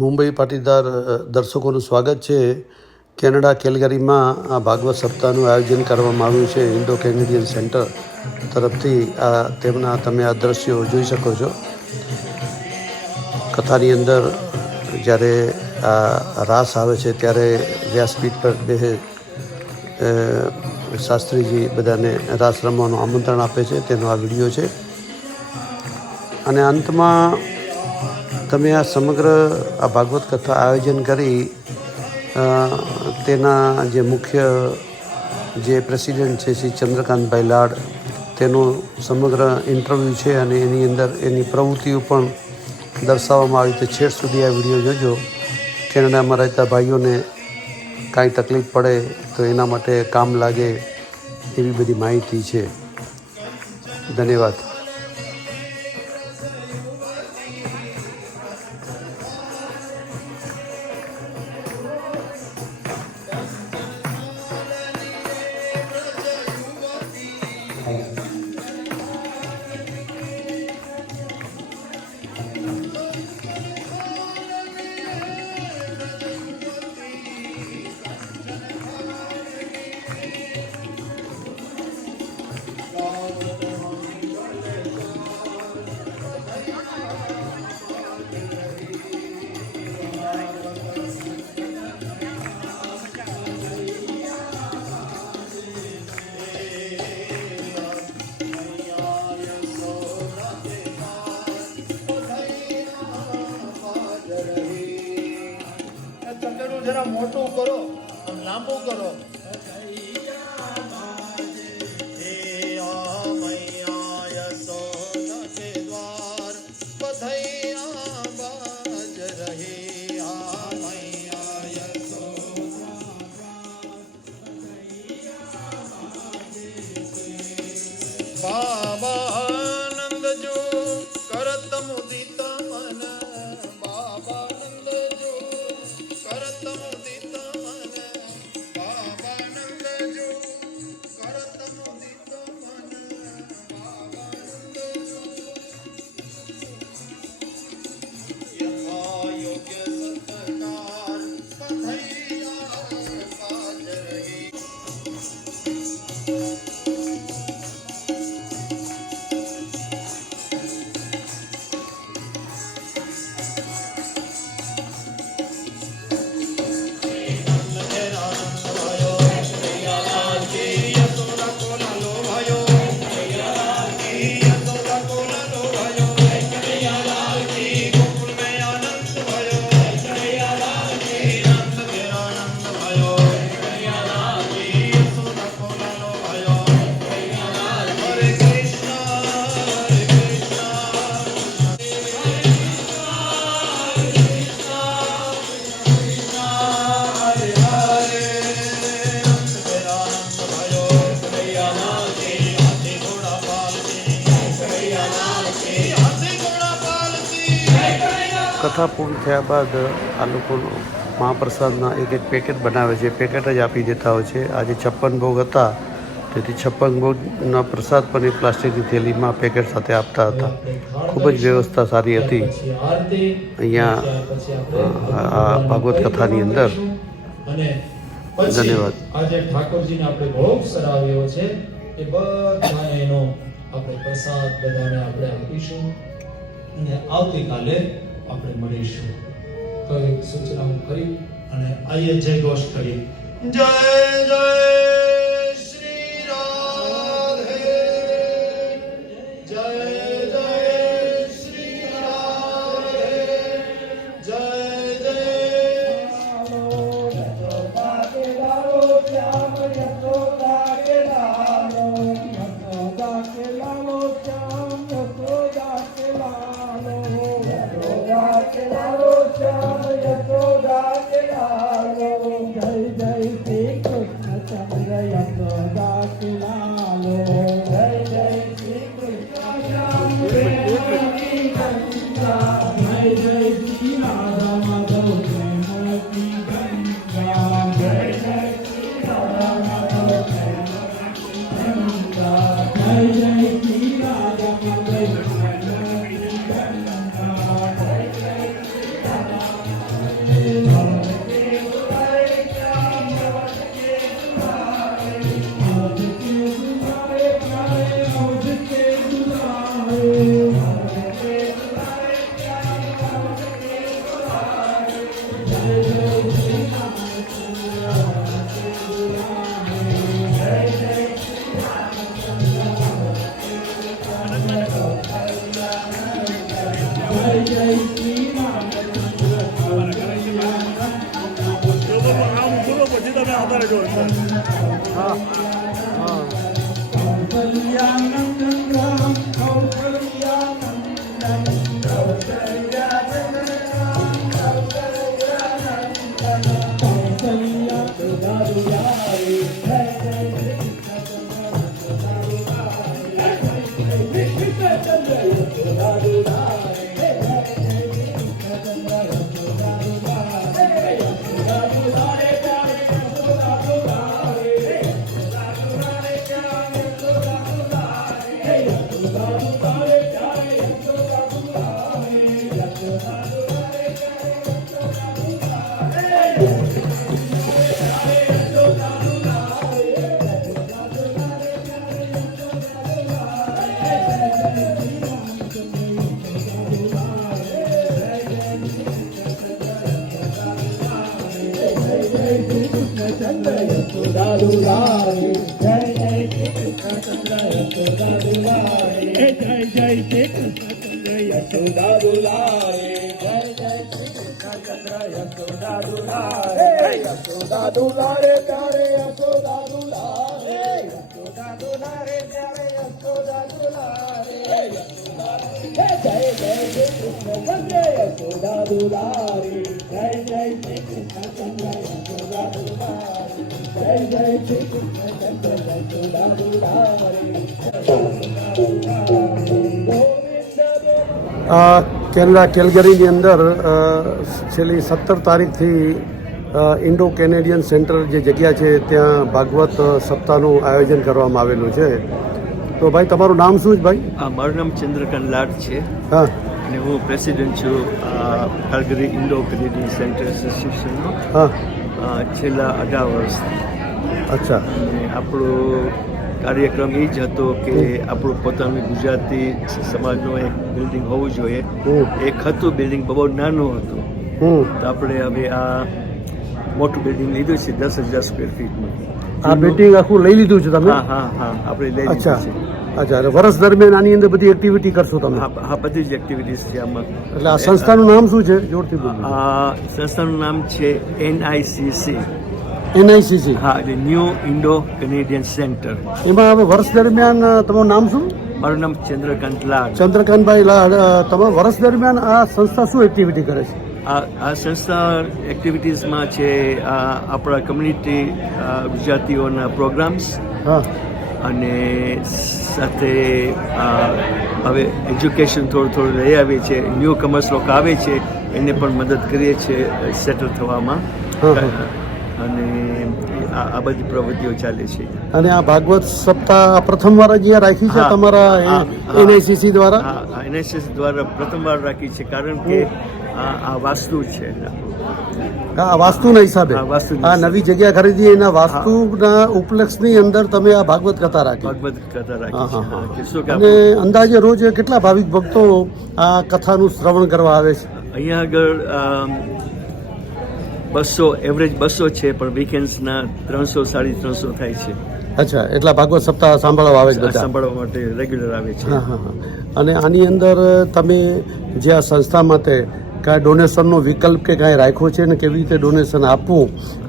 મુંબઈ પાટીદાર દર્શકોનું સ્વાગત છે. કેનેડા કેલગરીમાં આ ભાગવત સપ્તાહનું આયોજન કરવામાં આવ્યું છે ઇન્ડો કેનેડિયન સેન્ટર તરફથી. તમે આ દ્રશ્યો જોઈ શકો છો. કથાની અંદર જ્યારે આ રાસ આવે છે ત્યારે વ્યાસપીઠ પર શાસ્ત્રીજી બધાને રાસ રમવાનું આમંત્રણ આપે છે, તેનો આ વિડીયો છે. અને અંતમાં તમે આ સમગ્ર આ ભાગવત કથા આયોજન કરી તેના જે મુખ્ય જે પ્રેસિડેન્ટ છે શ્રી ચંદ્રકાંતભાઈ લાડ, તેનું સમગ્ર ઇન્ટરવ્યૂ છે અને એની અંદર એની પ્રવૃત્તિઓ પણ દર્શાવવામાં આવી. તો છેક સુધી આ વિડીયો જોજો. કેનેડામાં રહેતા ભાઈઓને કાંઈ તકલીફ પડે તો એના માટે કામ લાગે એવી બધી માહિતી છે. ધન્યવાદ. જરા મોટું કરો, લાંબુ કરો. કથા પૂર્ણ થયા બાદ આ લોકો મહાપ્રસાદના એક પેકેટ બનાવે છે, પેકેટ જ આપી દેતા હોય છે. આજે 56 ભોગ હતા, તેથી 56 ભોગના પ્રસાદ પણ એ પ્લાસ્ટિકની થેલીમાં પેકેટ સાથે આપતા હતા. ખૂબ જ વ્યવસ્થા સારી હતી અહીંયા આ ભાગવત કથાની અંદર. ધન્યવાદ. આજે ઠાકોરજીને આપણે ભોગ સરાવ્યો છે એ બધાને એનો આપણે પ્રસાદ બધાને આપણે આપીશું અને આવતીકાલે આપણે મળીશું. કઈ સૂચના કરી અને આઈએ જય ઘોષ કરી. જય જય શ્રી રાધે, જય જય શ્રી રાધે, જય જય કેનેડા કેલગરીની અંદર છેલ્લી 17 તારીખથી ઇન્ડો કેનેડિયન સેન્ટર જે જગ્યા છે ત્યાં ભાગવત સપ્તાહનું આયોજન કરવામાં આવેલું છે. તો ભાઈ તમારું નામ શું છે ભાઈ? મારું નામ ચંદ્રકાંત લાડ છે હા અને હું પ્રેસિડેન્ટ છું કાલગરી ઇન્ડો કેનેડિયન સેન્ટર એસોસિએશનનો હા છેલ્લા 18 વર્ષ. અચ્છા. અને આપણો કાર્યક્રમ એ જ હતો કે આપણું પોતાનું ગુજરાતી સમાજનું એક બિલ્ડિંગ હોવું જોઈએ. એક હતું બિલ્ડિંગ બહુ નાનું હતું, તો આપણે હવે આ મોટું બિલ્ડિંગ લીધું છે 10,000 સ્ક્વેર ફીટનું. આ બિલ્ડિંગ આખું લઈ લીધું છે તમે? હા હા હા આપણે લઈ લીધું છે. અચ્છા, એટલે વર્ષ દરમિયાન આની અંદર બધી એક્ટિવિટી કરશો તમે? હા બધી જ એક્ટિવિટીઝ છે આમાં. એટલે આ સંસ્થાનું નામ શું છે? જોરથી બોલો. આ સંસ્થાનું નામ છે NICC. NICC? હા, એટલે ન્યૂ ઇન્ડો કેનેડિયન સેન્ટર. એમાં હવે વર્ષ દરમિયાન તમારું નામ શું? મારું નામ ચંદ્રકાંત લાડ. ચંદ્રકાંતભાઈ લાડ, તમે વર્ષ દરમિયાન આ સંસ્થા શું એક્ટિવિટી કરે છે? આ સંસ્થા એક્ટિવિટીઝમાં છે આપણા કમ્યુનિટી ગુજરાતીઓના પ્રોગ્રામ્સ, હા, અને સાથે હવે એજ્યુકેશન થોડું લઈ આવીએ છીએ. ન્યૂ કમર્સ લોકો આવે છે એને પણ મદદ કરીએ છીએ સેટલ થવામાં, અને આ બધી પ્રવૃત્તિઓ ચાલે છે. અને આ ભાગવત સપ્તાહ પ્રથમવાર અહીંયા રાખી છે તમારા NICC દ્વારા? હા, NICC દ્વારા પ્રથમવાર રાખી છે, કારણ કે આ વાસ્તુ છે. હા, વાસ્તુના હિસાબે આ નવી જગ્યા ખરીદી એના વાસ્તુના ઉપલક્ષની અંદર તમે આ ભાગવત કથા રાખી? ભાગવત કથા રાખી છે. અને અંદાજે રોજ કેટલા ભાવિક ભક્તો આ કથાનું શ્રવણ કરવા આવે છે? અહીંયા આગળ 200 એવરેજ 200 છે, પણ વીકેન્ડ્સના 300-350 થાય છે. અચ્છા, એટલા ભાગવત સપ્તાહ સાંભળવા આવે છે બધા? સાંભળવા માટે રેગ્યુલર આવે છે. હા હા. અને આની અંદર તમે જે આ સંસ્થા માટે કાંઈ ડોનેશનનો વિકલ્પ કે કાંઈ રાખ્યો છે ને કેવી રીતે ડોનેશન આપવું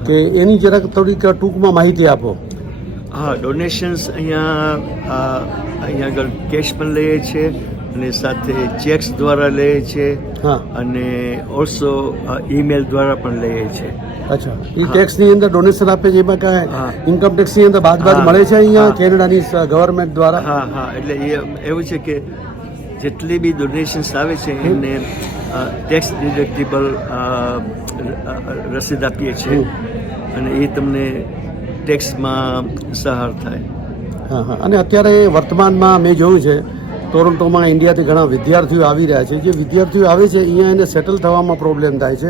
કે એની જરાક થોડીક ટૂંકમાં માહિતી આપો. હા, ડોનેશન્સ અહીંયા આગળ કેશ પણ લઈએ છીએ અને સાથે ચેક્સ દ્વારા લઈએ છીએ, અને ઓલ્સો ઈમેલ દ્વારા પણ લઈએ છીએ. અચ્છા, એ ટેક્સની અંદર ડોનેશન આપે છે, એમાં કાંઈ ઇન્કમ ટેક્સની અંદર બાદ મળે છે અહીંયા કેનેડાની ગવર્મેન્ટ દ્વારા? હા હા, એટલે એવું છે કે જેટલી બી ડોનેશન્સ આવે છે એને ટેક્સ ડિડક્ટેબલ રસીદ આપીએ છીએ, અને એ તમને ટેક્સમાં સહાર થાય. હા હા. અને અત્યારે વર્તમાનમાં મેં જોયું છે ટોરોન્ટોમાં ઇન્ડિયાથી ઘણા વિદ્યાર્થીઓ આવી રહ્યા છે. જે વિદ્યાર્થીઓ આવે છે અહીંયા એને સેટલ થવામાં પ્રોબ્લેમ થાય છે,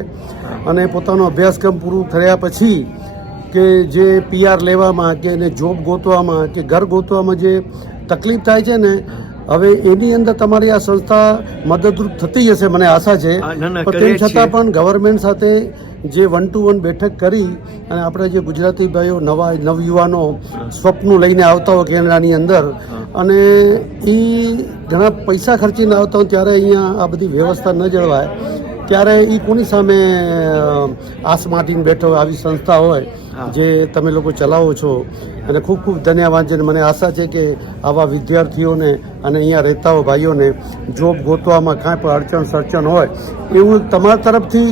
અને પોતાનો અભ્યાસક્રમ પૂરું થયા પછી કે જે PR લેવામાં કે એને જોબ ગોતવામાં કે ઘર ગોતવામાં જે તકલીફ થાય છે ને, હવે એની અંદર તમારી આ સંસ્થા મદદરૂપ થતી હશે મને આશા છે. પણ તેમ છતાં પણ ગવર્મેન્ટ સાથે જે 1-to-1 બેઠક કરી અને આપણે જે ગુજરાતી ભાઈઓ નવયુવાનો સ્વપ્નું લઈને આવતા હોય કેનેડાની અંદર, અને એ ઘણા પૈસા ખર્ચીને આવતા હોય ત્યારે અહીંયા આ બધી વ્યવસ્થા ન જળવાય, ત્યારે એ કોની સામે આસ માટીને બેઠો આવી સંસ્થા હોય હા. જે તમે લોકો ચલાવો છો, અને ખૂબ ખૂબ ધન્યવાદ છે. અને મને આશા છે કે આવા વિદ્યાર્થીઓને અને અહીંયા રહેતા હોય ભાઈઓને જોબ ગોતવામાં કાંઈ પણ અડચણ સડચણ હોય એવું તમારા તરફથી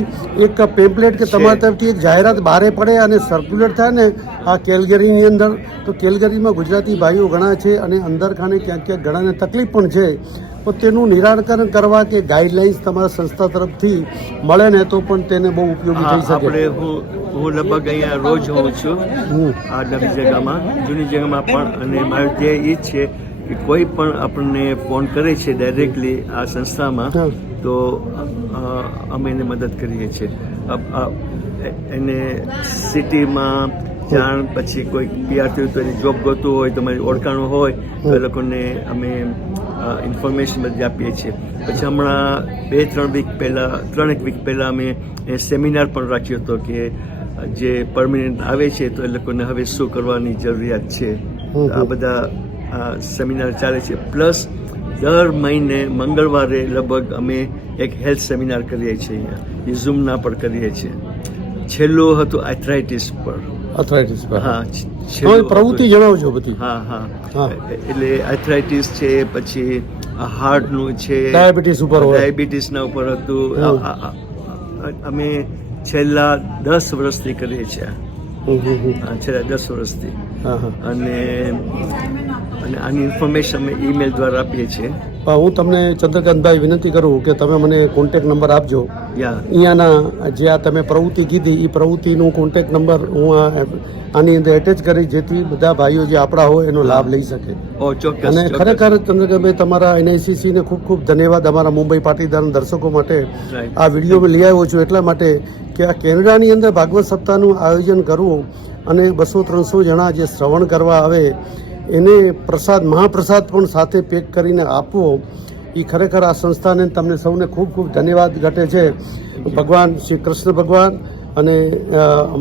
એક પેમ્પલેટ કે તમારા તરફથી એક જાહેરાત બહાર પડે અને સર્ક્યુલેટ થાય ને આ કેલગરીની અંદર, તો કેલગરીમાં ગુજરાતી ભાઈઓ ઘણા છે અને અંદર ખાને ક્યાંક ક્યાંક ઘણાને તકલીફ પણ છે, તો તેનું નિરાકરણ કરવા કે ગાઈડલાઇન્સ તમારા સંસ્થા તરફથી મળે ને તો પણ તેને બહુ ઉપયોગી થઈ શકે. આપણે હું લગભગ અહીંયા રોજ હોઉં છું આ નવી જગ્યામાં, જૂની જગ્યામાં પણ, અને મારું ધ્યેય એ જ છે કે કોઈ પણ આપણને ફોન કરે છે ડાયરેક્ટલી આ સંસ્થામાં તો અમે એને મદદ કરીએ છીએ. એને સિટીમાં જાણ, પછી કોઈ વિદ્યાર્થી તો એની જોબ ગોતું હોય, તમારી ઓળખાણો હોય તો એ લોકોને અમે ઇન્ફોર્મેશન બધી આપીએ છીએ. પછી હમણાં 3 વીક પહેલાં અમે એ સેમિનાર પણ રાખ્યો હતો કે જે પરમિનન્ટ આવે છે તો એ લોકોને હવે શું કરવાની જરૂરિયાત છે. આ બધા સેમિનાર ચાલે છે. પ્લસ દર મહિને મંગળવારે લગભગ અમે એક હેલ્થ સેમિનાર કરીએ છીએ અહીંયા, એ ઝૂમના પર કરીએ છીએ. છેલ્લું હતું આર્થરાઇટિસ પર. હા, છેલ્લું પ્રવૃત્તિ જણાવજો બધી. હા. એટલે આર્થરાઇટિસ છે, પછી હાર્ટનું છે, ડાયાબિટીસના ઉપર હતું. અમે છેલ્લા 10 વર્ષથી કરીએ છીએ. છેલ્લા 10 વર્ષથી. અને આની ઇન્ફોર્મેશન અમે ઈમેલ દ્વારા આપીએ છીએ. હું તમને ચંદ્રકાંતભાઈ વિનંતી કરું કે તમે મને કોન્ટેક્ટ નંબર આપજો. અહીંયાના જે આ તમે પ્રવૃત્તિ કીધી એ પ્રવૃત્તિનું કોન્ટેક્ટ નંબર હું આની અંદર એટેચ કરી, જેથી બધા ભાઈઓ જે આપણા હોય એનો લાભ લઈ શકે. અને ખરેખર ચંદ્રકાંતભાઈ તમારા NICC ને ખૂબ ખૂબ ધન્યવાદ અમારા મુંબઈ પાટીદાર દર્શકો માટે. આ વિડીયો મેં લઈ આવ્યો છું એટલા માટે કે આ કેનેડાની અંદર ભાગવત સપ્તાહનું આયોજન કરવું અને 200-300 જણા જે શ્રવણ કરવા આવે એને પ્રસાદ, મહાપ્રસાદ પણ સાથે પેક કરીને આપવો, એ ખરેખર આ સંસ્થાને તમને સૌને ખૂબ ખૂબ ધન્યવાદ ઘટે છે. ભગવાન શ્રી કૃષ્ણ ભગવાન અને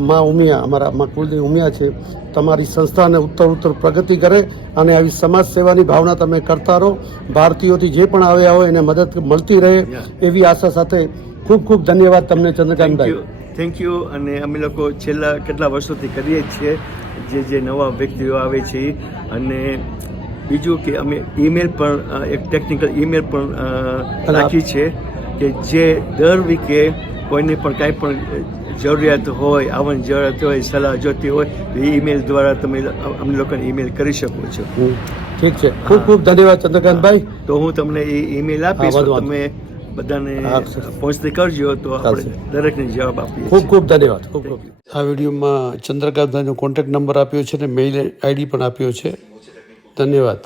મા ઉમિયા, અમારા મા કુલદેવી ઉમિયા છે, તમારી સંસ્થાને ઉત્તર પ્રગતિ કરે અને આવી સમાજ સેવાની ભાવના તમે કરતા રહો. ભારતીયોથી જે પણ આવ્યા હોય એને મદદ મળતી રહે એવી આશા સાથે ખૂબ ખૂબ ધન્યવાદ તમને ચંદ્રકાંતભાઈ. Thank you. અને અમે લોકો છેલ્લા કેટલા વર્ષોથી કરીએ છીએ જે નવા વ્યક્તિઓ આવે છે. અને બીજું કે અમે ઈમેલ પણ, એક ટેકનિકલ ઈમેલ પણ રાખી છે કે જે દર વીકે કોઈને પણ કાંઈ પણ જરૂરિયાત હોય, આવવાની જરૂરિયાત હોય, સલાહ જોતી હોય તો એ ઈમેલ દ્વારા તમે અમને લોકોને ઈમેલ કરી શકો છો. ઠીક છે. ખૂબ ખૂબ ધન્યવાદ ચંદ્રકાંતભાઈ. તો હું તમને એ ઈમેલ આપીશ, તમે બધાને પહોંચતી કરજો તો આપણે દરેકને જવાબ આપીએ. ખૂબ ખૂબ ધન્યવાદ. ખૂબ ખૂબ. આ વિડીયોમાં ચંદ્રકાંતભાઈનો કોન્ટેક્ટ નંબર આપ્યો છે અને મેઇલ ID પણ આપ્યો છે. ધન્યવાદ.